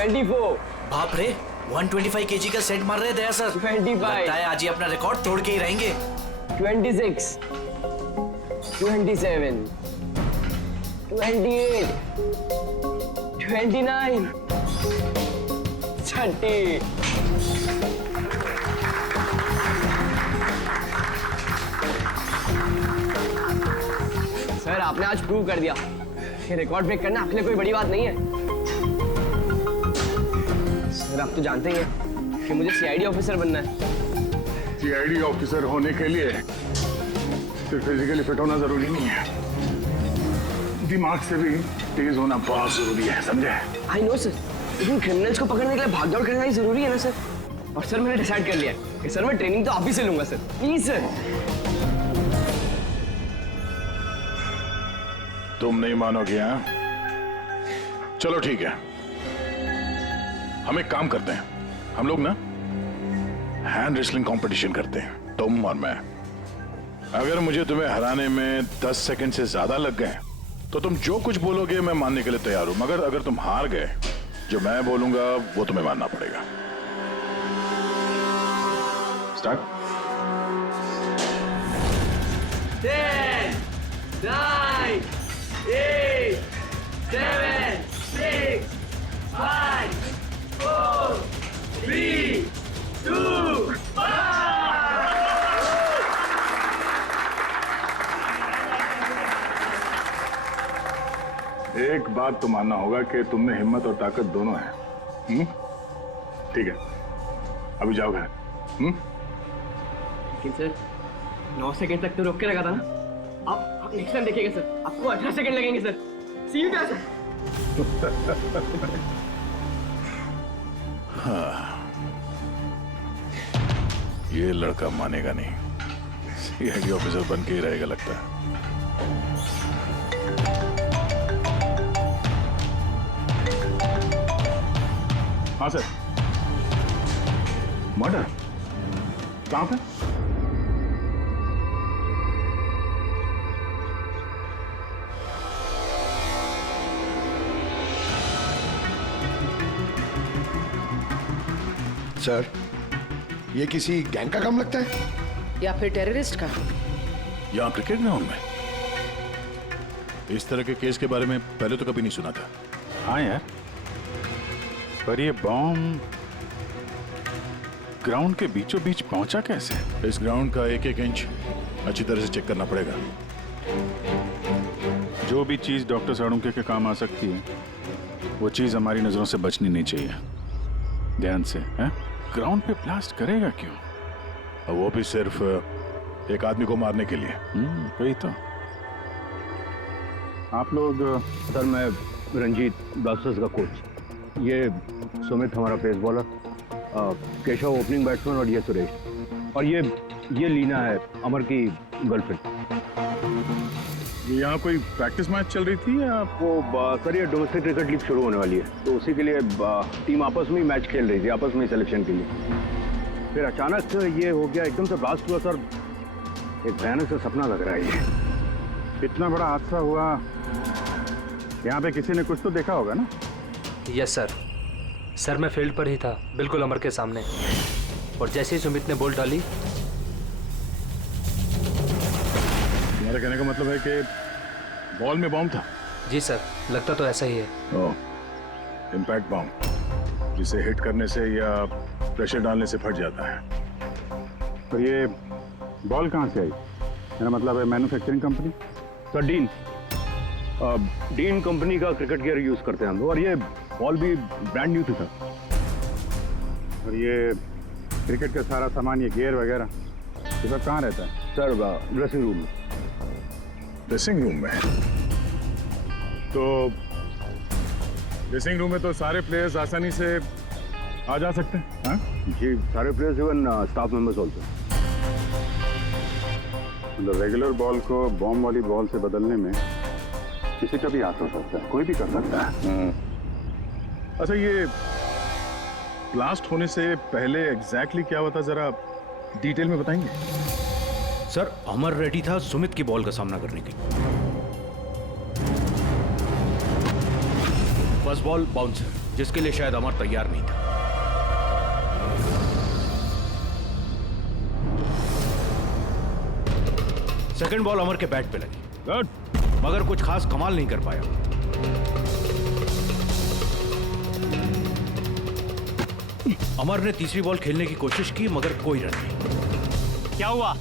24, बाप रे 125 केजी का सेट मार रहे दया सर। 25, लगता है आज ही अपना रिकॉर्ड तोड़ के ही रहेंगे। 26, 27, 28, 29, 30। सर आपने आज प्रूव कर दिया कि रिकॉर्ड ब्रेक करना आपके लिए कोई बड़ी बात नहीं है। सर आप तो जानते ही हैं कि मुझे सीआईडी ऑफिसर बनना है। सीआईडी ऑफिसर होने के लिए सिर्फ फिजिकली फिट होना जरूरी नहीं है, दिमाग से भी तेज होना बहुत जरूरी है, समझे? आई नो सर, लेकिन क्रिमिनल्स को पकड़ने के लिए भागदौड़ करना ही जरूरी है ना सर। और सर मैंने डिसाइड कर लिया है कि सर मैं ट्रेनिंग तो आप ही से लूंगा सर, प्लीज सर। तुम नहीं मानोगे? हाँ, चलो ठीक है, हम एक काम करते हैं, हम लोग ना हैंड रेसलिंग कंपटीशन करते हैं, तुम और मैं। अगर मुझे तुम्हें हराने में 10 सेकंड से ज्यादा लग गए तो तुम जो कुछ बोलोगे मैं मानने के लिए तैयार हूं, मगर अगर तुम हार गए, जो मैं बोलूंगा वो तुम्हें मानना पड़ेगा। स्टार्ट। 10, 9, 8, 7, 6, 5, 4, 3, 2, 1। एक बात तो मानना होगा कि तुम में हिम्मत और ताकत दोनों है। ठीक है, अभी जाओ घर। लेकिन सर 9 सेकंड तक तो रोक के रखा था ना। आप नेक्स्ट टाइम देखिएगा सर, आपको 18 सेकंड लगेंगे सर। C you sir. हाँ, ये लड़का मानेगा नहीं, सीआईडी ऑफिसर बन के ही रहेगा लगता है। हाँ सर। मर्डर कहाँ पे? सर, ये किसी गैंग का काम लगता है या फिर टेररिस्ट का? यहाँ क्रिकेट ग्राउंड में इस तरह के केस के बारे में पहले तो कभी नहीं सुना था। हाँ यार, पर ये बॉम्ब ग्राउंड के बीचों बीच पहुंचा कैसे? इस ग्राउंड का एक एक इंच अच्छी तरह से चेक करना पड़ेगा। जो भी चीज डॉक्टर साड़ुंके के काम आ सकती है वो चीज हमारी नजरों से बचनी नहीं चाहिए। ध्यान से, हैं? ग्राउंड पे ब्लास्ट करेगा क्यों? और वो भी सिर्फ एक आदमी को मारने के लिए। वही तो। आप लोग? सर मैं रंजीत, ब्लास्टर्स का कोच। ये सुमित हमारा pace bowler, Keshav opening batsman और ये सुरेश, और ये लीना है अमर की गर्लफ्रेंड। यहाँ कोई प्रैक्टिस मैच चल रही थी या? वो सर ये डोमेस्टिक क्रिकेट लीग शुरू होने वाली है, तो उसी के लिए टीम आपस में ही मैच खेल रही थी, आपस में सिलेक्शन के लिए। फिर अचानक ये हो गया, एकदम से ब्लास्ट हुआ सर। एक भयानक सा सपना लग रहा है ये। इतना बड़ा हादसा हुआ, यहाँ पे किसी ने कुछ तो देखा होगा ना? Yes sir. सर मैं फील्ड पर ही था, बिल्कुल अमर के सामने, और जैसे ही सुमित ने बॉल डाली। तुम्हारे कहने का मतलब है कि बॉल में बॉम्ब था? जी सर, लगता तो ऐसा ही है। ओह, इम्पैक्ट बॉम्ब, जिसे हिट करने से या प्रेशर डालने से फट जाता है। पर ये बॉल कहाँ से आई? मेरा मतलब है manufacturing company. Sir dean company का क्रिकेट गियर यूज करते हैं हम लोग, और ये बॉल भी ब्रांड न्यू था। और ये क्रिकेट का सारा सामान, ये गियर वगैरह, ये सब कहाँ रहता है? सर ड्रेसिंग रूम में। ड्रेसिंग रूम में? तो ड्रेसिंग रूम में तो सारे प्लेयर्स आसानी से आ जा सकते हैं? हाँ जी, सारे players, even staff members also. मतलब रेगुलर बॉल को बॉम्ब वाली बॉल से बदलने में किसी का भी हाथ हो सकता है, कोई भी कर सकता है। अच्छा, ये ब्लास्ट होने से पहले एग्जैक्टली क्या हुआ था, जरा डिटेल में बताएंगे? सर अमर रेडी था सुमित की बॉल का सामना करने के लिए। फर्स्ट बॉल बाउंसर, जिसके लिए शायद अमर तैयार नहीं था। सेकंड बॉल अमर के बैट पे लगी, गुड, मगर कुछ खास कमाल नहीं कर पाया। अमर ने तीसरी बॉल खेलने की कोशिश की, मगर कोई रन नहीं। क्या हुआ?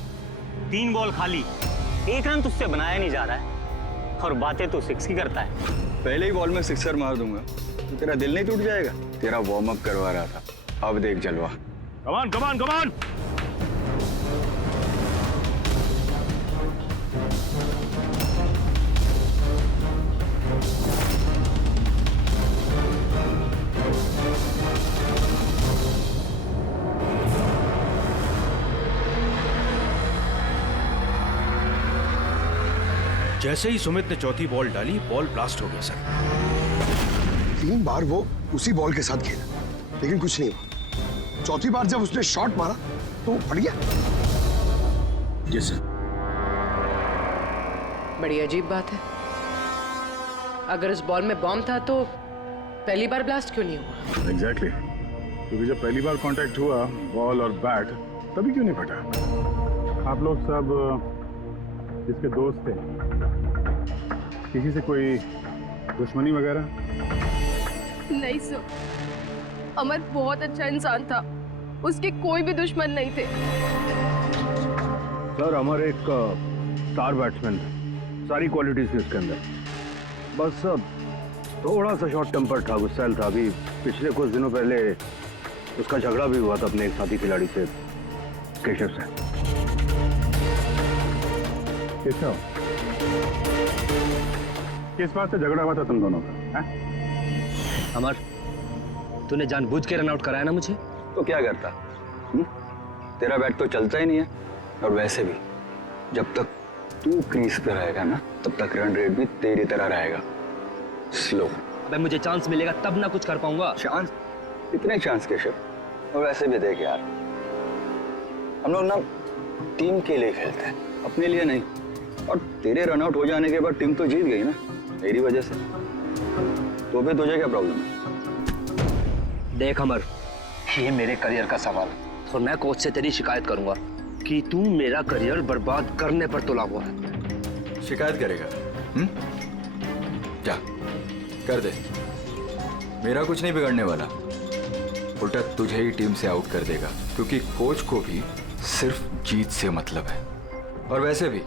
3 बॉल खाली, 1 रन तुझसे बनाया नहीं जा रहा है और बातें तो 6 की करता है। पहले ही बॉल में सिक्सर मार दूंगा तो तेरा दिल नहीं टूट जाएगा? तेरा वार्म अप करवा रहा था, अब देख जलवा। कमान कमान कमान। जैसे ही सुमित ने चौथी बॉल डाली, बॉल ब्लास्ट हो गया सर। 3 बार वो उसी बॉल के साथ खेला लेकिन कुछ नहीं हुआ। चौथी बार जब उसने शॉट मारा तो वो फट गया। जी सर। बड़ी अजीब बात है। अगर इस बॉल में बॉम्ब था तो पहली बार ब्लास्ट क्यों नहीं हुआ? एग्जैक्टली, क्योंकि जब पहली बार कांटेक्ट हुआ बॉल और बैट, तभी क्यों नहीं फटा? आप लोग सब जिसके दोस्त थे, किसी से कोई दुश्मनी वगैरह? नहीं सर, अमर बहुत अच्छा इंसान था, उसके कोई भी दुश्मन नहीं थे। सर अमर एक स्टार बैट्समैन था, सारी क्वालिटीज थी उसके अंदर। बस थोड़ा सा शॉर्ट टेम्पर था, गुस्सैल था। अभी पिछले कुछ दिनों पहले उसका झगड़ा भी हुआ था अपने एक साथी खिलाड़ी से, केशव से। केशव, किस बात से झगड़ा हुआ था तुम दोनों का? अमर, तूने जानबूझ के रन आउट कराया ना मुझे? तो क्या करता? तेरा बैट तो चलता ही नहीं है, और वैसे भी जब तक तू क्रीज पे रहेगा ना, तब तक रन रेट भी तेरी तरह रहेगा, स्लो। अबे मुझे चांस मिलेगा तब ना कुछ कर पाऊंगा। चांस? इतने चांस केशव? और वैसे भी देख यार, हम लोग ना टीम के लिए खेलते हैं, अपने लिए नहीं। और तेरे रन आउट हो जाने के बाद टीम तो जीत गई ना, मेरी वजह से। तो भी तुझे क्या प्रॉब्लम है? देख अमर, ये मेरे करियर का सवाल है और मैं कोच से तेरी शिकायत करूंगा कि तू मेरा करियर बर्बाद करने पर तुला हुआ है। शिकायत करेगा? जा कर दे, मेरा कुछ नहीं बिगड़ने वाला। उल्टा तुझे ही टीम से आउट कर देगा, क्योंकि कोच को भी सिर्फ जीत से मतलब है। और वैसे भी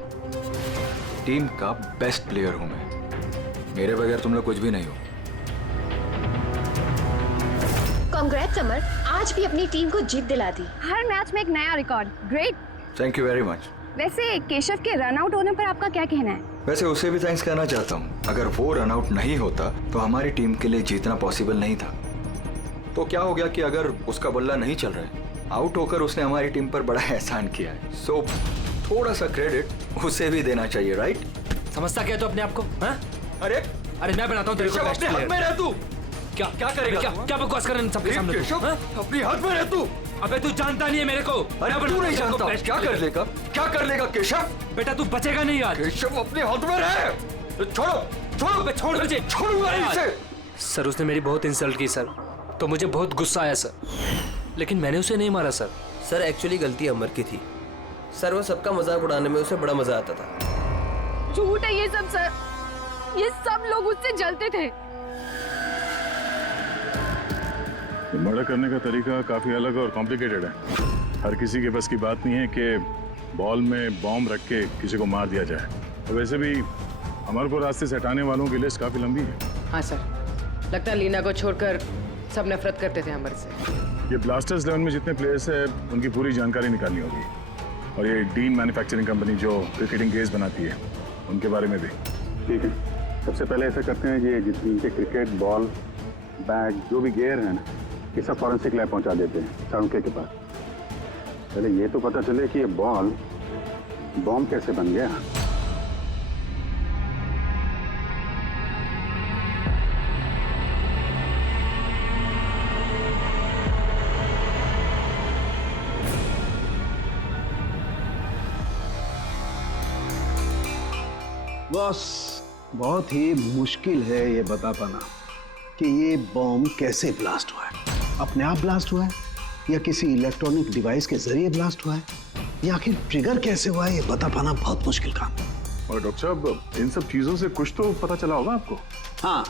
टीम का बेस्ट प्लेयर हूं मैं, मेरे बगैर तुम लोग कुछ भी नहीं हो। कांग्रेट्स अमर, आज भी अपनी टीम को जीत दिला दी। हर मैच में एक नया record, great. Thank you very much. वैसे केशव के रन आउट होने पर आपका क्या कहना है? वैसे उसे भी थैंक्स कहना चाहता हूँ। अगर वो रन आउट नहीं होता तो हमारी टीम के लिए जीतना पॉसिबल नहीं था। तो क्या हो गया कि अगर उसका बल्ला नहीं चल रहा है, आउट होकर उसने हमारी टीम पर बड़ा एहसान किया है। सो थोड़ा सा क्रेडिट उसे भी देना चाहिए, राइट? समझता क्या तो अपने आप को? हाँ? अरे अरे मैं बनाता हूँ तेरे को बेस्ट प्लेयर। में रह तू। क्या क्या करेगा? क्या बकवास कर रहे हैं सबके सामने तू? हाँ? अपनी हाथ में रह तू। अबे तू जानता नहीं है मेरे को। अरे तू नहीं जानता, क्या कर लेगा? क्या कर लेगा केशव? बेटा तू बचेगा नहीं यार। केशव अपने हाथ में रहे। छोड़ो छोड़ो छोड़ मुझे। छोड़ूंगा इसे। सर उसने मेरी बहुत इंसल्ट की सर, तो मुझे बहुत गुस्सा आया सर, लेकिन मैंने उसे नहीं मारा सर। सर एक्चुअली गलती अमर की थी सर, वो सबका मजाक उड़ाने में उसे बड़ा मजा आता था। झूठ है ये सब सर, ये सब लोग उससे जलते थे। मर्डर करने का तरीका काफी अलग और कॉम्प्लिकेटेड है। हर किसी के बस की बात नहीं है कि बॉल में बॉम्ब रख के किसी को मार दिया जाए। तो वैसे भी अमर को रास्ते से हटाने वालों की लिस्ट काफी लंबी है। हाँ सर, लगता है लीना को छोड़कर सब नफरत करते थे अमर से। ये ब्लास्टर्स 11 में जितने प्लेयर्स हैं उनकी पूरी जानकारी निकालनी होगी, और ये डीन मैन्युफैक्चरिंग कंपनी जो क्रिकेटिंग गेयर्स बनाती है उनके बारे में भी। ठीक है, सबसे पहले ऐसा करते हैं कि जितने इनके क्रिकेट बॉल बैग जो भी गेयर है ना, ये सब फॉरेंसिक लैब पहुंचा देते हैं सारुण के पास। पहले ये तो पता चले कि ये बॉल बॉम्ब कैसे बन गया। बॉस, बहुत ही मुश्किल है ये बता पाना कि ये बॉम्ब कैसे ब्लास्ट हुआ है। अपने आप ब्लास्ट हुआ है या किसी इलेक्ट्रॉनिक डिवाइस के जरिए ब्लास्ट हुआ है, या आखिर ट्रिगर कैसे हुआ है, ये बता पाना बहुत मुश्किल काम है। और डॉक्टर साहब, इन सब चीजों से कुछ तो पता चला होगा आपको? हाँ,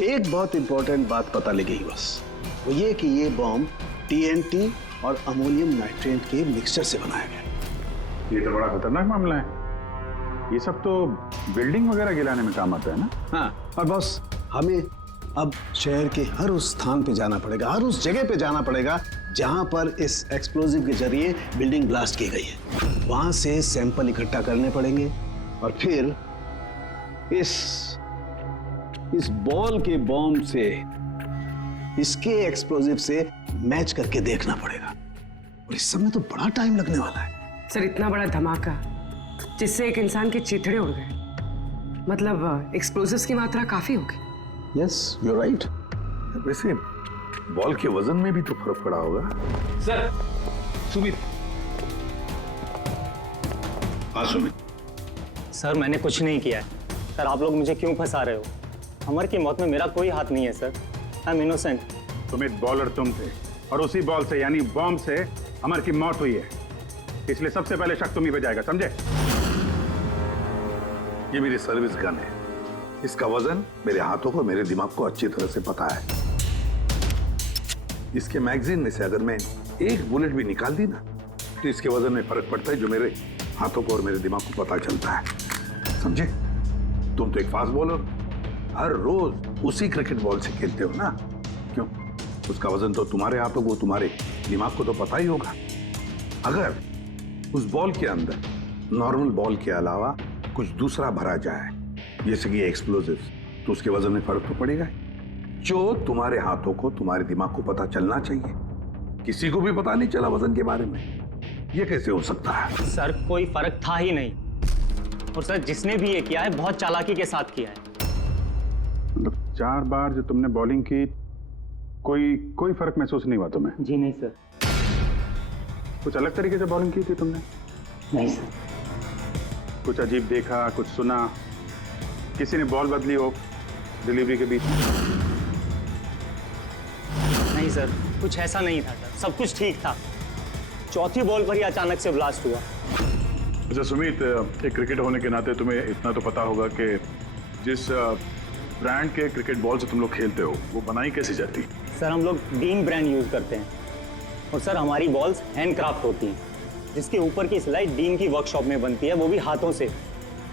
एक बहुत इंपॉर्टेंट बात पता लगी बस, वो ये कि ये बॉम्ब TNT और अमोनियम नाइट्रेट के मिक्सचर से बनाया गया। ये तो बड़ा खतरनाक मामला है। ये सब तो बिल्डिंग वगैरह गिराने में काम आता है ना? हाँ, और बॉस हमें अब शहर के हर उस स्थान पे जाना पड़ेगा, हर उस जगह पे जाना पड़ेगा जहां पर इस एक्सप्लोजिव के जरिए बिल्डिंग ब्लास्ट की गई है। वहां से सैंपल इकट्ठा करने पड़ेंगे और फिर इस बॉल के बॉम्ब से इसके एक्सप्लोजिव से मैच करके देखना पड़ेगा, और इस सब में तो बड़ा टाइम लगने वाला है। सर इतना बड़ा धमाका जिससे एक इंसान के चीथड़े उड़ गए, मतलब एक्सप्लोजिव्स की मात्रा काफी होगी। Yes, you are right. वैसे बॉल के वजन में भी तो फर्क पड़ा होगा। सर सुमित। हाँ सुमित। सर मैंने कुछ नहीं किया है। सर आप लोग मुझे क्यों फंसा रहे हो? अमर की मौत में मेरा कोई हाथ नहीं है sir. I am innocent. Sumit, bowler तुम थे और उसी बॉल से यानी बॉम्ब से अमर की मौत हुई है, इसलिए सबसे पहले शक तुम ही पे जाएगा, समझे? ये मेरी सर्विस गन है। इसका वजन मेरे हाथों को, मेरे दिमाग को अच्छी तरह से पता है। इसके मैगजीन में से अगर मैं एक बुलेट भी निकाल दी ना, तो इसके वजन में फर्क पड़ता है, जो मेरे हाथों को और मेरे दिमाग को पता चलता है, समझे? तुम तो एक फास्ट बॉलर, हर रोज उसी क्रिकेट बॉल से खेलते हो ना, क्यों? उसका वजन तो तुम्हारे हाथों को, तुम्हारे दिमाग को तो पता ही होगा। अगर उस बॉल के अंदर नॉर्मल बॉल के अलावा कुछ दूसरा भरा जाए, जैसे कि एक्सप्लोजिव्स, तो उसके वजन में फर्क तो पड़ेगा। जो तुम्हारे हाथों को, तुम्हारे दिमाग को पता चलना चाहिए, किसी को भी पता नहीं चला वजन के बारे में। ये कैसे हो सकता है? सर कोई फर्क था ही नहीं, और सर जिसने भी ये किया है बहुत चालाकी के साथ किया है। मतलब 4 बार जो तुमने बॉलिंग की, कोई फर्क महसूस नहीं हुआ तुम्हें? जी नहीं सर। कुछ अलग तरीके से बॉलिंग की थी तुमने? नहीं सर। कुछ अजीब देखा, कुछ सुना, किसी ने बॉल बदली हो डिलीवरी के बीच में? नहीं सर, कुछ ऐसा नहीं था सर, सब कुछ ठीक था। चौथी बॉल पर ही अचानक से ब्लास्ट हुआ। अच्छा सुमित, एक क्रिकेटर होने के नाते तुम्हें इतना तो पता होगा कि जिस ब्रांड के क्रिकेट बॉल से तुम लोग खेलते हो, वो बनाई कैसे जाती? सर हम लोग डीन ब्रांड यूज करते हैं, और सर हमारी बॉल्स हैंडक्राफ्ट होती हैं, जिसके ऊपर की सिलाई डीन की वर्कशॉप में बनती है, वो भी हाथों से,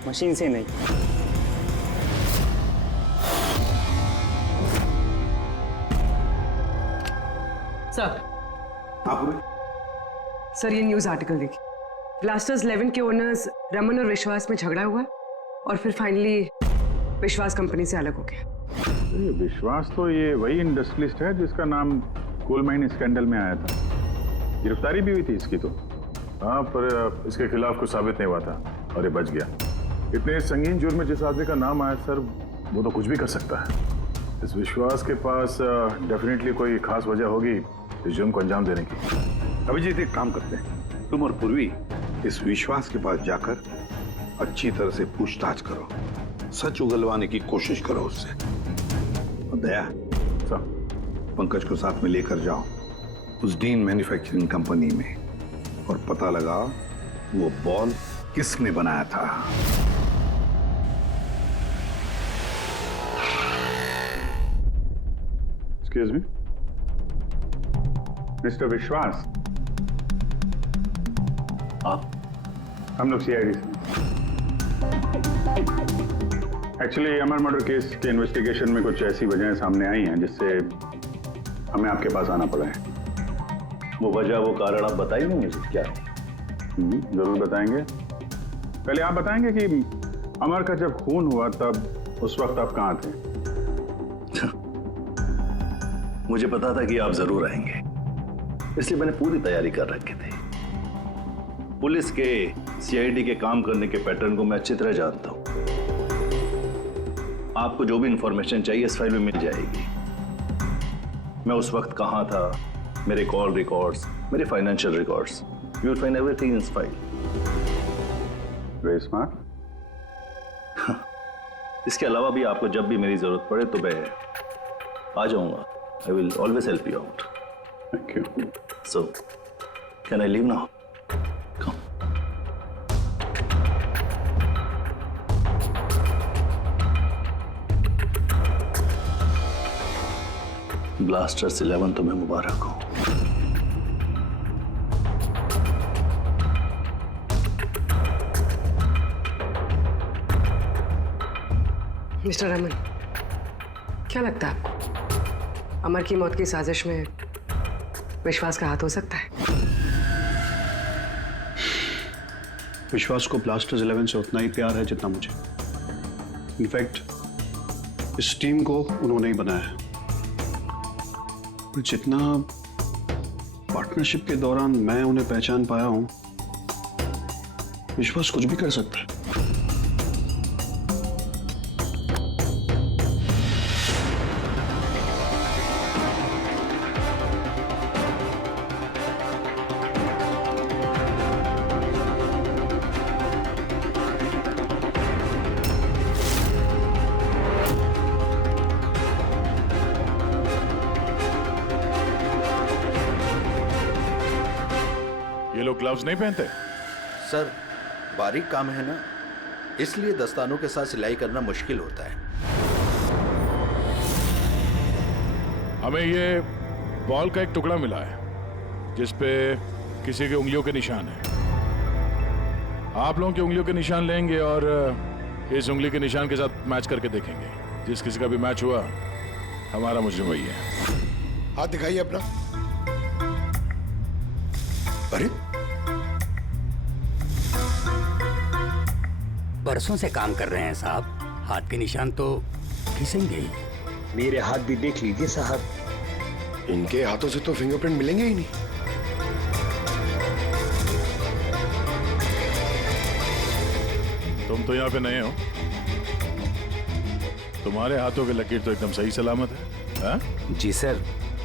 मशीन से नहीं। सर ये न्यूज़ आर्टिकल देखिए। ब्लास्टर्स 11 के ओनर्स रमन और विश्वास में झगड़ा हुआ और फिर फाइनली विश्वास कंपनी से अलग हो गया। ये विश्वास तो ये वही इंडस्ट्रियलिस्ट है जिसका नाम कोल माइन स्कैंडल में आया था। गिरफ्तारी भी हुई थी इसकी तो। हाँ, पर इसके खिलाफ कुछ साबित नहीं हुआ था और ये बच गया। इतने संगीन जुर्म में जिस आदमी का नाम आया सर, वो तो कुछ भी कर सकता है। इस विश्वास के पास डेफिनेटली कोई खास वजह होगी इस जुर्म को अंजाम देने की। अभिजीत, एक काम करते हैं, तुम और पूर्वी इस विश्वास के पास जाकर अच्छी तरह से पूछताछ करो, सच उगलवाने की कोशिश करो उससे। और दया, पंकज को साथ में लेकर जाओ उस डीन मैन्युफैक्चरिंग कंपनी में और पता लगाओ वो बॉल किसने बनाया था। एक्सक्यूज मी, मिस्टर विश्वास, आप? हम लोग CID से। एक्चुअली अमर मर्डर केस के इन्वेस्टिगेशन में कुछ ऐसी वजहें सामने आई हैं जिससे हमें आपके पास आना पड़ा है। वो वजह, वो कारण आप बताएंगे मुझे क्या है? जरूर बताएंगे। पहले आप बताएंगे कि अमर का जब खून हुआ तब उस वक्त आप कहाँ थे? मुझे पता था कि आप जरूर आएंगे, इसलिए मैंने पूरी तैयारी कर रखी थी। पुलिस के, CID के काम करने के पैटर्न को मैं अच्छी तरह जानता हूं। आपको जो भी इंफॉर्मेशन चाहिए इस फाइल में मिल जाएगी। मैं उस वक्त कहां था, मेरे कॉल रिकॉर्ड्स, मेरे financial records, you will find everything in this file. Very smart. इसके अलावा भी आपको जब भी मेरी जरूरत पड़े तो मैं आ जाऊंगा. I will always help you out. Thank you. So, can I leave now? Come. Blasters 11 तुम्हें मुबारक हो. मिस्टर रमन, क्या लगता है आपको अमर की मौत की साजिश में विश्वास का हाथ हो सकता है? विश्वास को ब्लास्टर्स 11 से उतना ही प्यार है जितना मुझे. इनफैक्ट इस टीम को उन्होंने ही बनाया है. जितना पार्टनरशिप के दौरान मैं उन्हें पहचान पाया हूं, विश्वास कुछ भी कर सकता है. ये लोग ग्लव्स नहीं पहनते? सर बारीक काम है ना, इसलिए दस्तानों के साथ सिलाई करना मुश्किल होता है. हमें ये बॉल का एक टुकड़ा मिला है जिस पे किसी की उंगलियों के निशान है. आप लोगों की उंगलियों के निशान लेंगे और इस उंगली के निशान के साथ मैच करके देखेंगे. जिस किसी का भी मैच हुआ, हमारा मुजरिम वही है. हाथ दिखाइए अपना. अरे बरसों से काम कर रहे हैं साहब, हाथ के निशान तो घिसेंगे ही. मेरे हाथ भी देख लीजिए साहब. इनके हाथों से तो फिंगरप्रिंट मिलेंगे ही नहीं. तुम तो यहाँ पे नए हो, तुम्हारे हाथों की लकीर तो एकदम सही सलामत है. हा? जी सर,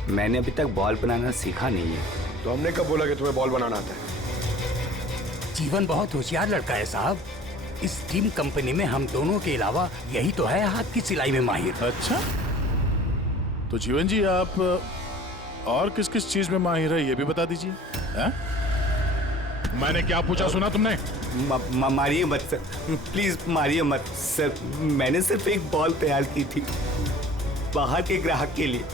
मैंने अभी तक बॉल बनाना सीखा नहीं है. तो हमने कब बोला कि तुम्हें बॉल बनाना आता है? जीवन बहुत होशियार लड़का है साहब. इस टीम कंपनी में हम दोनों के अलावा यही तो है हाथ की सिलाई में माहिर. अच्छा, तो जीवन जी आप और किस किस चीज में माहिर है ये भी बता दीजिए. मैंने क्या पूछा सुना तुमने? मारिए मत सर, प्लीज मारिए मत सर. मैंने सिर्फ एक बॉल तैयार की थी बाहर के ग्राहक के लिए,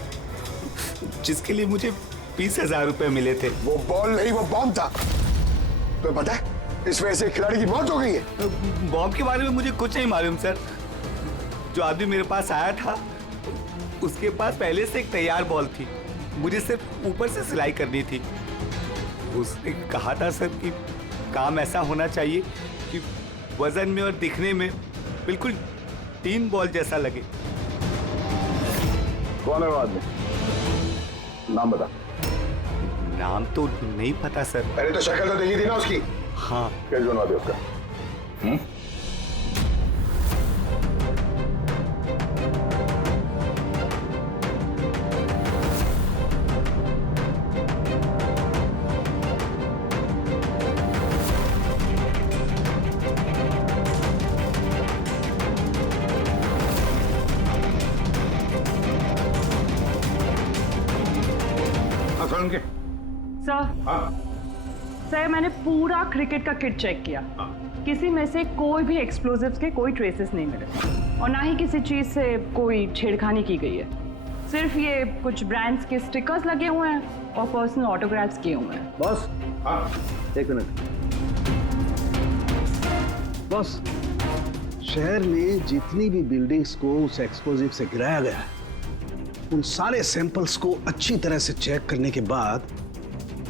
जिसके लिए मुझे 20,000 रुपए मिले थे. वो बॉल नहीं, वो बॉम्ब था. तुम्हें पता है इस वजह से खिलाड़ी की मौत हो गई है. बॉम्ब के बारे में मुझे कुछ नहीं मालूम सर. जो आदमी मेरे पास आया था उसके पास पहले से एक तैयार बॉल थी, मुझे सिर्फ ऊपर से सिलाई करनी थी. उसने कहा था सर कि काम ऐसा होना चाहिए कि वजन में और दिखने में बिल्कुल 3 बॉल जैसा लगे. कौन है वो आदमी? नाम बता. नाम तो नहीं पता सर. पहले तो शक्ल तो देखी थी ना उसकी. हाँ. क्या बनवा दे उसका? सर, मैंने पूरा क्रिकेट का किट चेक किया. किसी में से कोई भी एक्सप्लोजिव्स के कोई ट्रेसेस नहीं मिले और ना ही किसी चीज से कोई छेड़खानी की गई है. सिर्फ ये कुछ ब्रांड्स के स्टिकर्स लगे हुए हैं और पर्सनल ऑटोग्राफ्स किए हुए हैं. बॉस, एक मिनट. बॉस, शहर में जितनी भी बिल्डिंग्स को उस एक्सप्लोजिव से गिराया गया है, उन सारे सैंपल्स को अच्छी तरह से चेक करने के बाद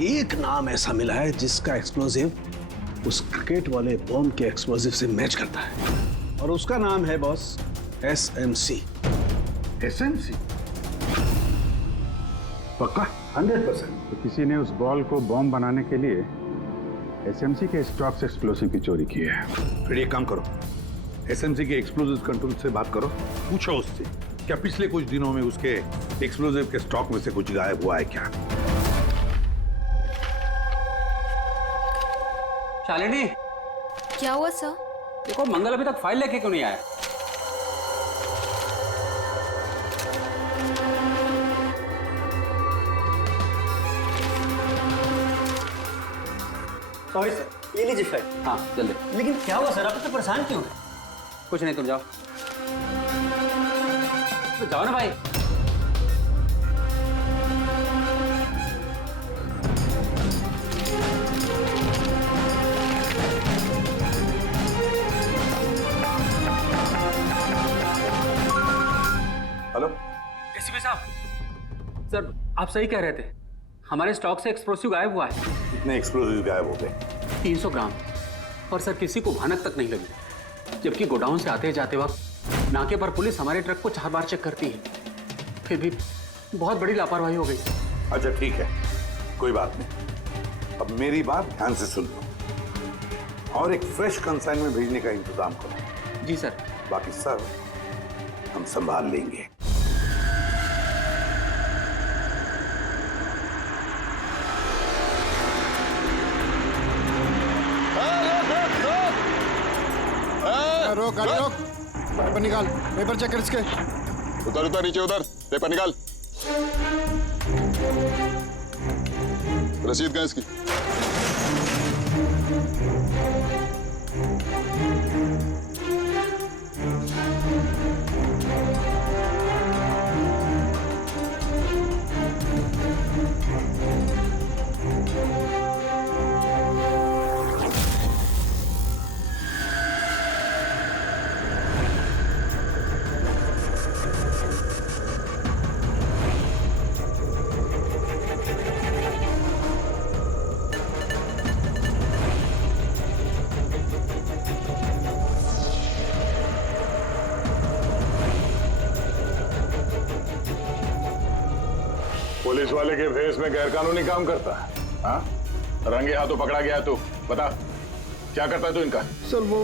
एक नाम ऐसा मिला है जिसका एक्सप्लोजिव उस क्रिकेट वाले बॉम्ब के एक्सप्लोजिव से मैच करता है. और उसका नाम है बॉस SMC. SMC? पक्का? 100%. तो किसी ने उस बॉल को बॉम्ब बनाने के लिए SMC के स्टॉक से एक्सप्लोसिव की चोरी की है. फिर एक काम करो, SMC के एक्सप्लोजिव कंट्रोल से बात करो, पूछो उससे क्या पिछले कुछ दिनों में उसके एक्सप्लोजिव के स्टॉक में से कुछ गायब हुआ है क्या. शालिनी, क्या हुआ सर? देखो मंगल अभी तक फाइल लेके क्यों नहीं आया? सॉरी सर, ये लीजिए फाइल। हाँ जल्दी। लेकिन क्या हुआ सर, आप इतने परेशान क्यों हैं? कुछ नहीं, तुम जाओ। तो जाओ ना भाई। हेलो एसीपी साहब, सर आप सही कह रहे थे, हमारे स्टॉक से एक्सप्लोसिव गायब हुआ है। कितने एक्सप्लोजिव गायब हो गए? 300 ग्राम। और सर किसी को भनक तक नहीं लगी, जबकि गोडाउन से आते जाते वक्त नाके पर पुलिस हमारे ट्रक को 4 बार चेक करती है, फिर भी बहुत बड़ी लापरवाही हो गई। अच्छा ठीक है, कोई बात नहीं। अब मेरी बात ध्यान से सुन लो और एक फ्रेश कंसाइनमेंट भेजने का इंतजाम करो। जी सर। बाकी सब हम संभाल लेंगे। रोक गाड़ी रोक, पेपर निकाल, पेपर चेक कर इसके। उधर उधर नीचे उधर, पेपर निकाल। रसीद कहाँ इसकी? पुलिस वाले के भेस में गैरकानूनी काम करता है? हाँ, रंगे हाथों पकड़ा गया तू। बता क्या करता है तू इनका? सर वो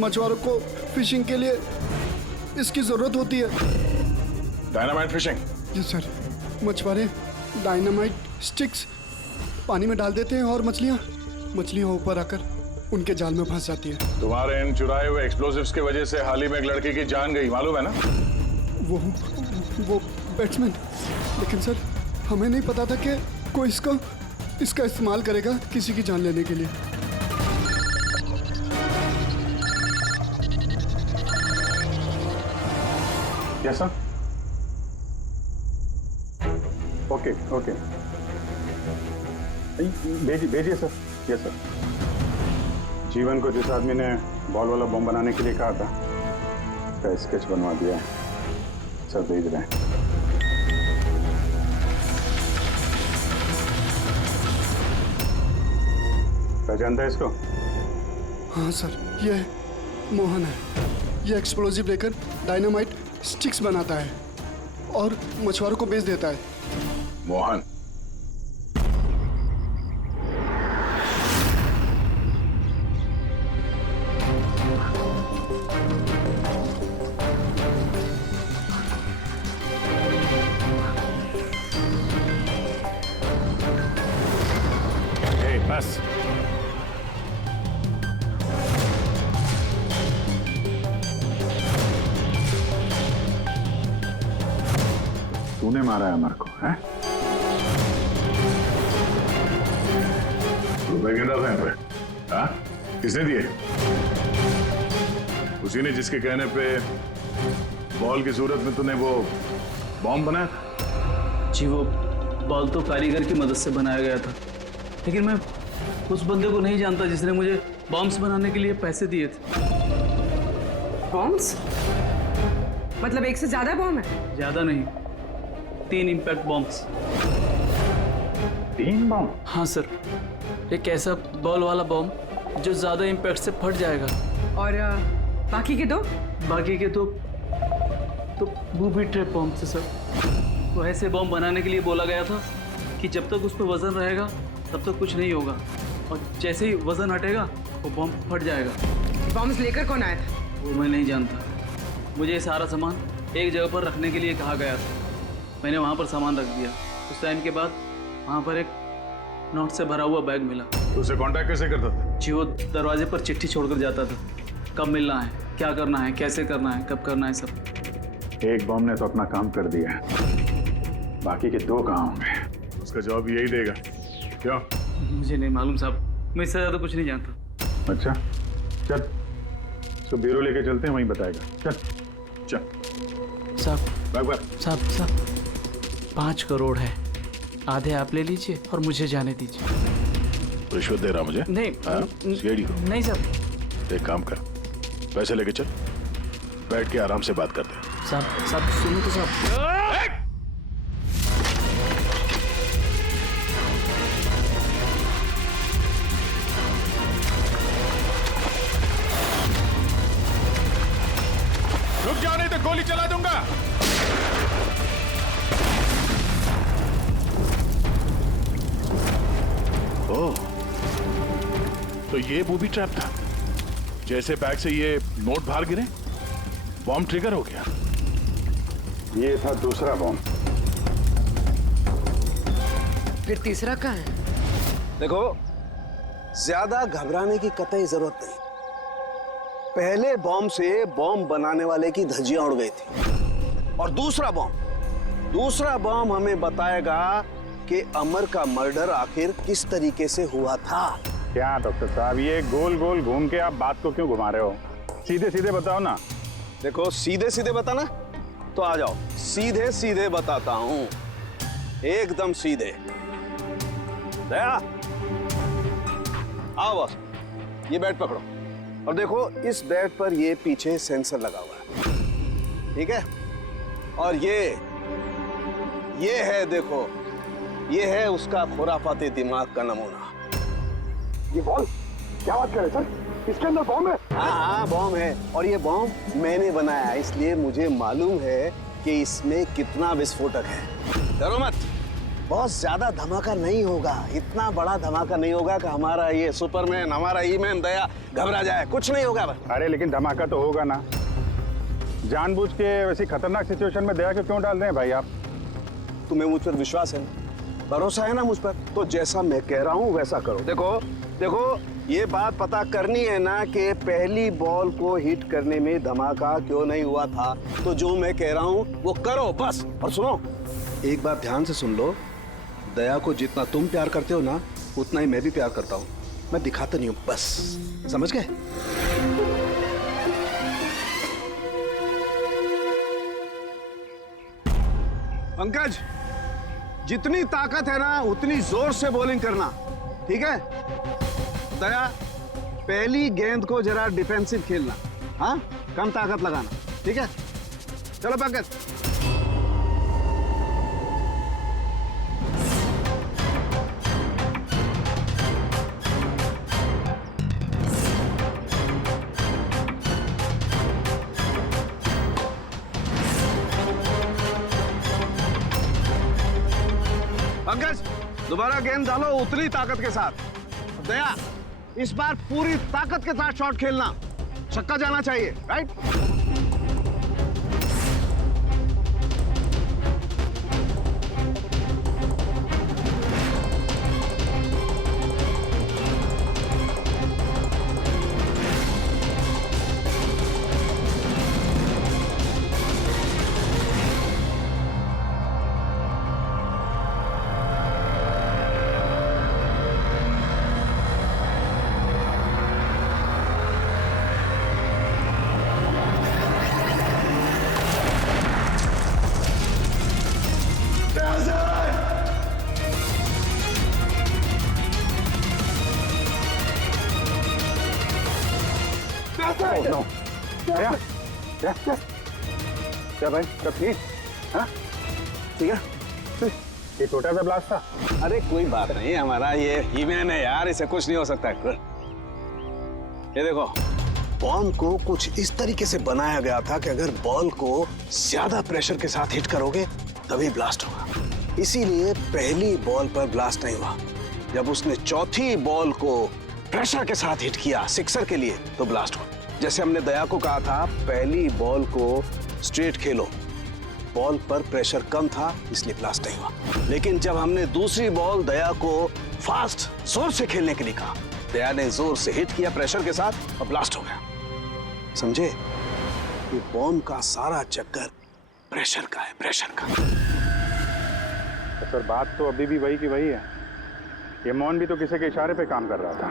मछुआरों को फिशिंग के लिए इसकी जरूरत होती है। Dynamite fishing? जी सर, मछुआरे डायनामाइट स्टिक्स पानी में डाल देते हैं और मछलियाँ ऊपर आकर उनके जाल में फंस जाती है। तुम्हारे इन चुराए हुए एक्सप्लोसिव्स की वजह से हाल ही में एक लड़की की जान गई, मालूम है ना? वो बैट्समैन, लेकिन सर हमें नहीं पता था कि कोई इसका इस्तेमाल करेगा किसी की जान लेने के लिए। Yes sir. ओके ओके, भेजिए सर। Yes sir. जीवन को जिस आदमी ने बॉल वाला बम बनाने के लिए कहा था, उसका स्केच बनवा दिया है सर, भेज रहे हैं। पहचानता है इसको? हाँ सर, ये मोहन है। ये एक्सप्लोजिव लेकर डायनामाइट स्टिक्स बनाता है और मछुआरों को बेच देता है। मोहन? बस तूने मारा है अमर को, हैं? रुपए गिन रहा था यहाँ पे? हाँ? किसने दिए? उसी ने जिसके कहने पे बॉल की सूरत में तूने वो बॉम्ब बनाया था? जी वो बॉल तो कारीगर की मदद से बनाया गया था, लेकिन मैं उस बंदे को नहीं जानता जिसने मुझे बॉम्ब्स बनाने के लिए पैसे दिए थे। बॉम्ब्स? मतलब एक से ज्यादा बॉम्ब है? ज्यादा नहीं, 3 इम्पैक्ट बॉम्ब्स। 3 बॉम्ब? हाँ सर, एक ऐसा बॉल वाला बॉम्ब जो ज्यादा इम्पैक्ट से फट जाएगा। और बाकी के 2? बाकी के 2 तो बूबी ट्रैप बॉम्ब थे सर। वो ऐसे बॉम्ब बनाने के लिए बोला गया था कि जब तक उस पर वजन रहेगा तब तक कुछ नहीं होगा, और जैसे ही वजन हटेगा वो बॉम्ब फट जाएगा। बॉम्ब्स लेकर कौन आया था? वो मैं नहीं जानता, मुझे ये सारा सामान एक जगह पर रखने के लिए कहा गया था। मैंने वहाँ पर सामान रख दिया। उस टाइम के बाद वहाँ पर एक नोट से भरा हुआ बैग मिला। तो उसे कांटेक्ट कैसे करता था? जी वो दरवाजे पर चिट्ठी छोड़कर जाता था, कब मिलना है, क्या करना है, कैसे करना है, कब करना है, सब। एक बॉम्ब ने तो अपना काम कर दिया, बाकी के 2 कहाँ होंगे? उसका जवाब यही देगा। क्यों? मुझे नहीं मालूम साहब, मैं इससे ज़्यादा कुछ नहीं जानता। अच्छा चल, इसको ब्यूरो लेके चलते हैं, वहीं बताएगा। चल चल साहब साहब 5 करोड़ है, आधे आप ले लीजिए और मुझे जाने दीजिए। रिश्वत दे रहा मुझे? नहीं सीआईडी को? नहीं साहब। एक काम कर, पैसे लेके चल, बैठ के आराम से बात करते हैं। साहब सुनो तो साहब। रुक जाओ नहीं तो गोली चला दूंगा। ओह, तो ये बूबी ट्रैप था। जैसे बैग से ये नोट बाहर गिरे, बॉम्ब ट्रिगर हो गया। ये था दूसरा बॉम्ब। फिर तीसरा कहाँ है? देखो, ज्यादा घबराने की कतई जरूरत नहीं। पहले बॉम्ब से बॉम्ब बनाने वाले की धज्जियां उड़ गई थी, और दूसरा बॉम्ब हमें बताएगा कि अमर का मर्डर आखिर किस तरीके से हुआ था। क्या डॉक्टर साहब, ये गोल गोल घूम के आप बात को क्यों घुमा रहे हो? सीधे सीधे बताओ ना। देखो, सीधे सीधे बताना तो आ जाओ, सीधे सीधे बताता हूं, एकदम सीधे। दया, आओ बस, ये बेड पकड़ो और देखो, इस बेड पर ये पीछे सेंसर लगा हुआ है, ठीक है? और ये है, देखो, ये है उसका खुराफाती दिमाग का नमूना। ये बॉल, क्या बात कर रहे सर? इसके अंदर बॉम्ब है? हाँ, बॉम्ब है, और ये बॉम्ब मैंने बनाया, इसलिए मुझे मालूम है कि इसमें कितना विस्फोटक है। डरो मत, बहुत ज्यादा धमाका नहीं होगा, इतना बड़ा धमाका नहीं होगा कि हमारा ये सुपरमैन, हमारा ईमैन दया घबरा जाए, कुछ नहीं होगा। अरे लेकिन धमाका तो होगा ना। जानबूझ के वैसी खतरनाक सिचुएशन में दया को क्यों डाल रहे हैं भाई आप? तुम्हें मुझ पर विश्वास है, भरोसा है ना मुझ पर? तो जैसा मैं कह रहा हूँ वैसा करो। देखो, ये बात पता करनी है ना कि पहली बॉल को हिट करने में धमाका क्यों नहीं हुआ था, तो जो मैं कह रहा हूँ वो करो बस। और सुनो, एक बात ध्यान से सुन लो, दया को जितना तुम प्यार करते हो ना, उतना ही मैं भी प्यार करता हूँ। मैं दिखाता नहीं हूँ, बस समझ गए? पंकज, जितनी ताकत है ना उतनी जोर से बॉलिंग करना, ठीक है? दया, पहली गेंद को जरा डिफेंसिव खेलना, हाँ, कम ताकत लगाना, ठीक है? चलो पंकज। पंकज, दोबारा गेंद डालो उतनी ताकत के साथ। दया, इस बार पूरी ताकत के साथ शॉट खेलना, छक्का जाना चाहिए, राइट? क्या भाई, सब ठीक? हाँ, ठीक है। ये छोटा सा ब्लास्ट था। अरे कोई बात नहीं, हमारा ये ईमैन है यार, इसे कुछ नहीं हो सकता। ये देखो, बॉम्ब को कुछ इस तरीके से बनाया गया था कि अगर बॉल को ज्यादा प्रेशर के साथ हिट करोगे तभी ब्लास्ट होगा। इसीलिए पहली बॉल पर ब्लास्ट नहीं हुआ। जब उसने चौथी बॉल को प्रेशर के साथ हिट किया सिक्सर के लिए, तो ब्लास्ट हुआ। जैसे हमने दया को कहा था, पहली बॉल को स्ट्रेट खेलो, बॉल पर प्रेशर कम था इसलिए ब्लास्ट नहीं हुआ। लेकिन जब हमने दूसरी बॉल दया को फास्ट जोर से खेलने के लिए कहा, दया ने जोर से हिट किया प्रेशर के साथ और ब्लास्ट हो गया। समझे? ये बॉम्ब का सारा चक्कर प्रेशर का है, प्रेशर का। तो सर बात तो अभी भी वही की वही है। ये मोहन भी तो किसी के इशारे पे काम कर रहा था।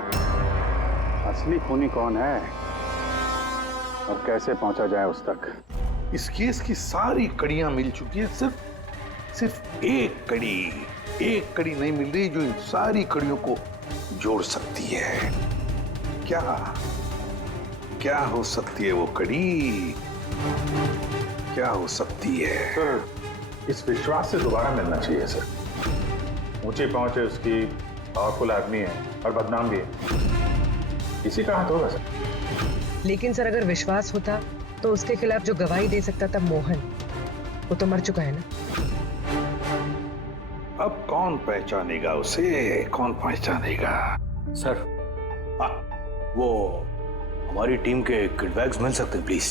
असली खूनी कौन है और कैसे पहुंचा जाए उस तक? इस केस की सारी कड़ियां मिल चुकी है, सिर्फ एक कड़ी नहीं मिल रही जो इन सारी कड़ियों को जोड़ सकती है। क्या हो सकती है वो कड़ी? क्या हो सकती है? सर इस विश्वास से दोबारा मिलना चाहिए सर। ऊंची पहुंच है उसकी, पावरफुल आदमी है और बदनाम भी है, इसी का हाथ होगा सर। लेकिन सर अगर विश्वास होता तो उसके खिलाफ जो गवाही दे सकता था मोहन, वो तो मर चुका है ना। अब कौन पहचानेगा उसे? कौन पहचानेगा? सर वो हमारी टीम के किट बैग्स मिल सकते हैं प्लीज?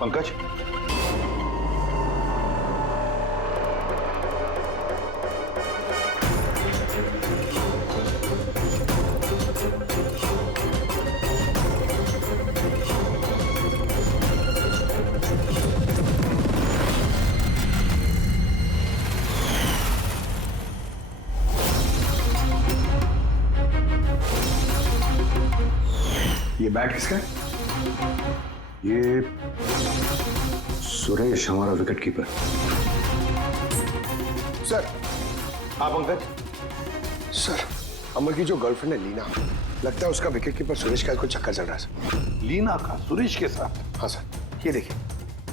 पंकज, ये बैग किसका है? ये सुरेश, हमारा विकेट कीपर। सर। हाँ पंकज। सर, अमर की जो गर्लफ्रेंड है लीना, लगता है उसका विकेट कीपर सुरेश का कुछ चक्कर चल रहा है सर। लीना का सुरेश के साथ? हाँ सर, ये देखिए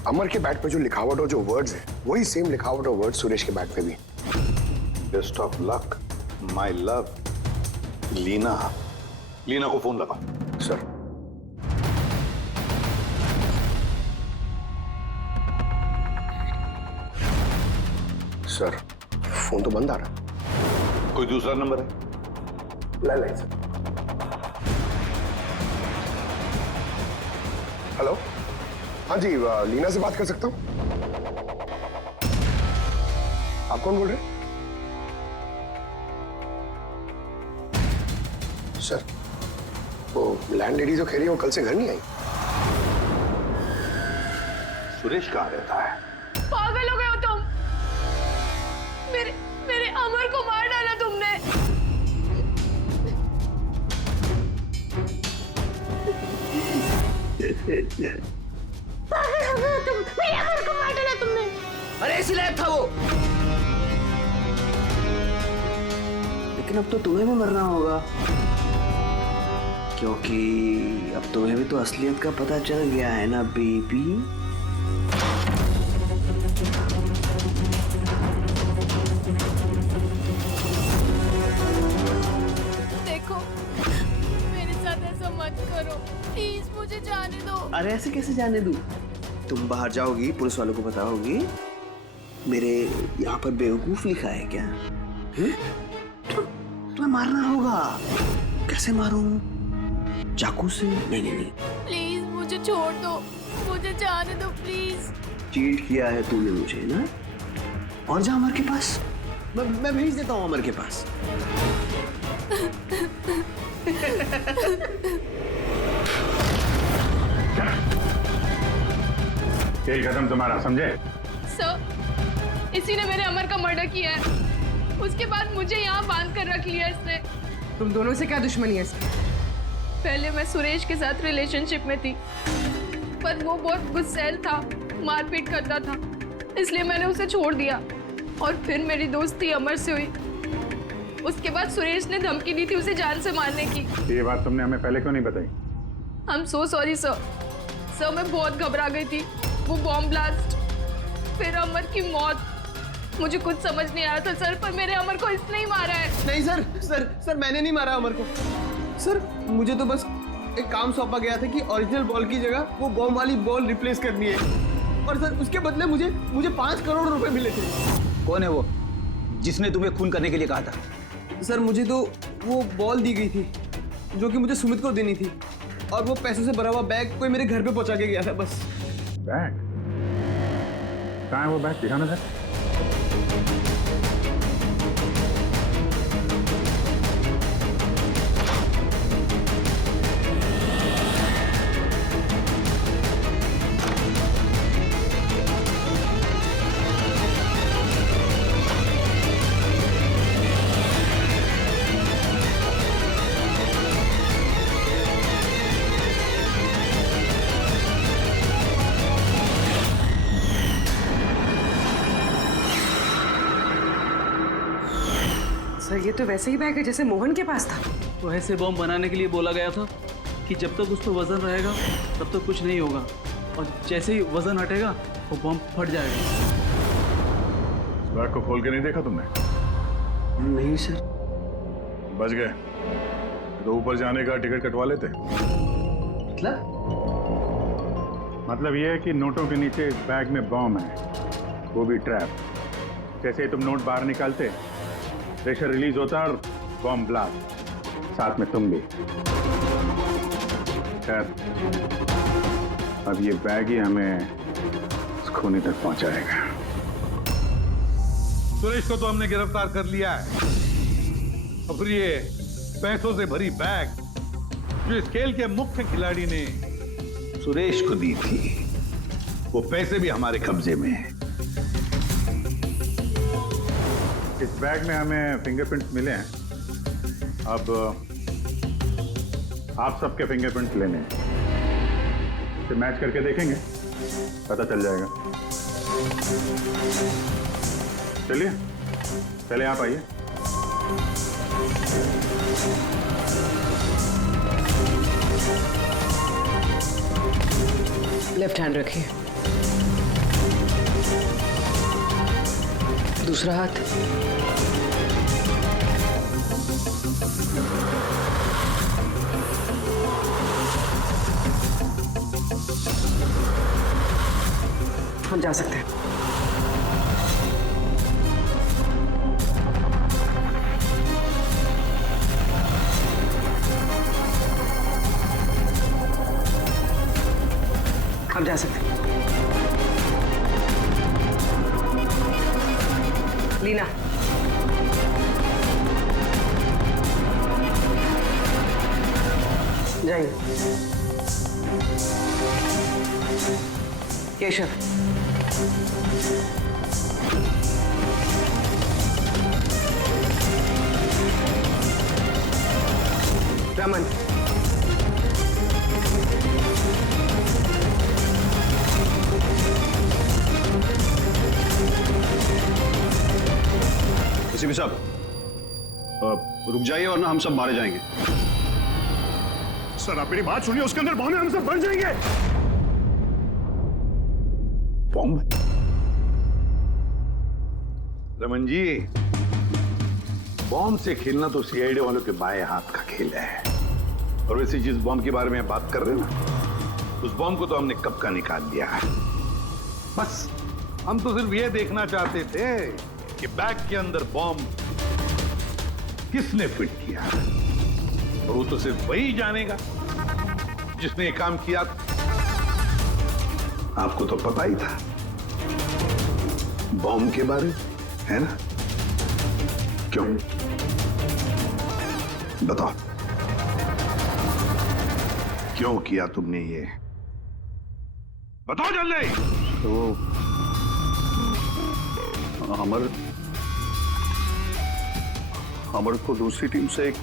अमर के बैट पे जो लिखावट और जो वर्ड्स है वही सेम लिखावट और वर्ड सुरेश के बैट पे भी। Best of luck my love. Leena को फोन लगा। सर। सर फोन तो बंद आ रहा। कोई दूसरा नंबर है? Line sir. हेलो, हाँ जी, लीना से बात कर सकता हूँ? आप कौन बोल रहे हैं? सर वो लैंडलेडी जो कह रही है वो कल से घर नहीं आई। सुरेश कहाँ रहता है? पागल हो गए हो तुम? मेरे अमर को मार डाला तुमने। पागल हो गए हो तुम? मेरे अमर को मार डाला तुमने। अरे इसीलिए था वो। लेकिन अब तो तुम्हें भी मरना होगा, क्योंकि अब तुम्हें भी तो असलियत का पता चल गया है ना बेबी। देखो मेरे साथ ऐसा मत करो प्लीज, मुझे जाने दो। अरे ऐसे कैसे जाने दूं? तुम बाहर जाओगी, पुलिस वालों को बताओगी मेरे यहाँ पर बेवकूफ लिखा है क्या? तुम्हें मारना होगा। कैसे मारूं? चाकू से? नहीं। प्लीज मुझे छोड़ दो, मुझे जाने दो प्लीज। चीट किया है तूने मुझे ना? और जा अमर के पास, मैं भेज देता हूँ अमर के पास। खेल खत्म तुम्हारा, समझे? सर इसी ने मेरे अमर का मर्डर किया है, उसके बाद मुझे यहाँ बांध कर रख लिया इसने। तुम दोनों से क्या दुश्मनी है इसकी? पहले मैं सुरेश के साथ रिलेशनशिप में थी, पर वो बहुत गुस्सैल था, मारपीट करता था, इसलिए मैंने उसे छोड़ दिया। और फिर मेरी दोस्ती अमर से हुई। उसके बाद सुरेश ने धमकी दी थी उसे जान से मारने की। ये बात तुमने हमें पहले क्यों नहीं बताई? I'm so sorry sir. Sir मैं बहुत घबरा गई थी। वो बॉम्ब ब्लास्ट, फिर अमर की मौत, मुझे कुछ समझ नहीं आया था सर, पर मेरे अमर को इसने ही मारा है। नहीं सर मैंने नहीं मारा अमर को। सर मुझे तो बस एक काम सौंपा गया था कि ओरिजिनल बॉल की जगह वो बॉम्ब वाली बॉल रिप्लेस करनी है, और सर उसके बदले मुझे 5 करोड़ रुपए मिले थे। कौन है वो जिसने तुम्हें खून करने के लिए कहा था? सर मुझे तो वो बॉल दी गई थी जो कि मुझे सुमित को देनी थी, और वो पैसों से भरा हुआ बैग कोई मेरे घर पे पहुंचा के गया था बस। बैग? कहाँ है वो बैग? दिखाना सर। सर ये तो वैसे ही बैग है जैसे मोहन के पास था। तो ऐसे बॉम्ब बनाने के लिए बोला गया था कि जब तक उस पर वजन रहेगा तब तक कुछ नहीं होगा, और जैसे ही वजन हटेगा वो बॉम्ब फट जाएगा। इस बैग को खोल के नहीं देखा तुमने? नहीं सर। बच गए तो ऊपर जाने का टिकट कटवा लेते। मतलब ये है कि नोटों के नीचे इस बैग में बॉम्ब है, वो भी ट्रैप। जैसे ही तुम नोट बाहर निकालते, प्रेशर रिलीज होता और बॉम्ब ब्लास्ट, साथ में तुम भी। खैर, अब ये बैग ही हमें इस खूनी तक पहुंचाएगा। सुरेश को तो हमने गिरफ्तार कर लिया है, और फिर ये पैसों से भरी बैग जो इस खेल के मुख्य खिलाड़ी ने सुरेश को दी थी, वो पैसे भी हमारे कब्जे में हैं। इस बैग में हमें फिंगरप्रिंट्स मिले हैं। अब आप सबके फिंगरप्रिंट्स लेने हैं, इसे मैच करके देखेंगे, पता चल जाएगा। चलिए पहले आप आइए। लेफ्ट हैंड रखिए, दूसरा हाथ। हम जा सकते हैं। हम जा सकते हैं। लीना, जाइए। केशव, रमन, एसीपी साहब, रुक जाइए वरना हम सब मारे जाएंगे। सर आप मेरी बात सुनिए, उसके अंदर बॉम्ब है, हम सब बन जाएंगे। बॉम्ब? रमन जी, बॉम्ब से खेलना तो सीआईडी वालों के बाएं हाथ का खेल है। और वैसे जिस बॉम्ब के बारे में बात कर रहे हैं ना, उस बॉम्ब को तो हमने कब का निकाल दिया है। बस हम तो सिर्फ ये देखना चाहते थे कि बैग के अंदर बॉम्ब किसने फिट किया, और वो तो सिर्फ वही जानेगा जिसने ये काम किया था। आपको तो पता ही था बॉम्ब के बारे में, है ना? क्यों बताओ, क्यों किया तुमने ये? बताओ जल्दी। तो अमर को दूसरी टीम से एक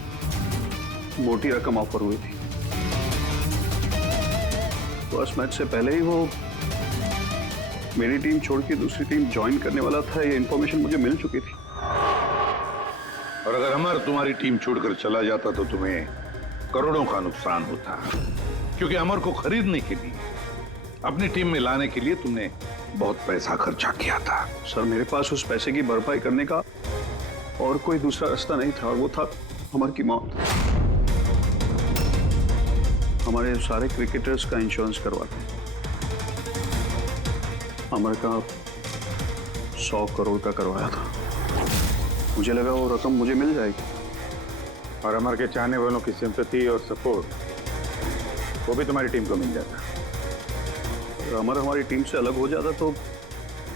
मोटी रकम ऑफर हुई थी। फर्स्ट मैच से पहले ही वो मेरी टीम छोड़ के दूसरी टीम ज्वाइन करने वाला था, ये इंफॉर्मेशन मुझे मिल चुकी थी। और अगर अमर तुम्हारी टीम छोड़कर चला जाता तो तुम्हें करोड़ों का नुकसान होता, क्योंकि अमर को खरीदने के लिए, अपनी टीम में लाने के लिए तुमने बहुत पैसा खर्चा किया था। सर मेरे पास उस पैसे की भरपाई करने का और कोई दूसरा रास्ता नहीं था, और वो था अमर की मौत। हमारे सारे क्रिकेटर्स का इंश्योरेंस करवाते हैं। अमर का 100 करोड़ का करवाया था। मुझे लगा वो रकम मुझे मिल जाएगी। और अमर के चाहने वालों की सिंपैथी और सपोर्ट वो भी तुम्हारी टीम को मिल जाता। अगर अमर हमारी टीम से अलग हो जाता तो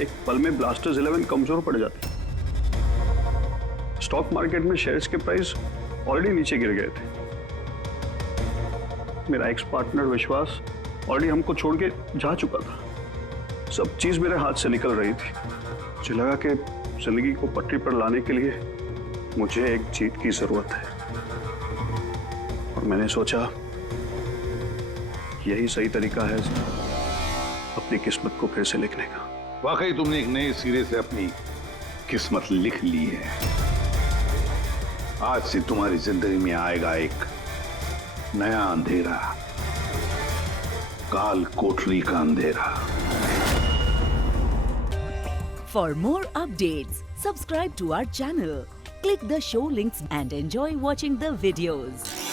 एक पल में ब्लास्टर्स 11 कमजोर पड़ जाती। स्टॉक मार्केट में शेयर्स के प्राइस ऑलरेडी नीचे गिर गए थे। मेरा एक्स पार्टनर विश्वास ऑलरेडी हमको छोड़ के जा चुका था। सब चीज मेरे हाथ से निकल रही थी। मुझे लगा कि जिंदगी को पटरी पर लाने के लिए मुझे एक जीत की जरूरत है, और मैंने सोचा यही सही तरीका है अपनी किस्मत को फिर से लिखने का। वाकई तुमने एक नए सिरे से अपनी किस्मत लिख ली है। आज से तुम्हारी जिंदगी में आएगा एक नया अंधेरा, काल कोठरी का अंधेरा। For more updates, subscribe to our channel, click the show links and enjoy watching the videos.